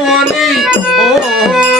মনি। ও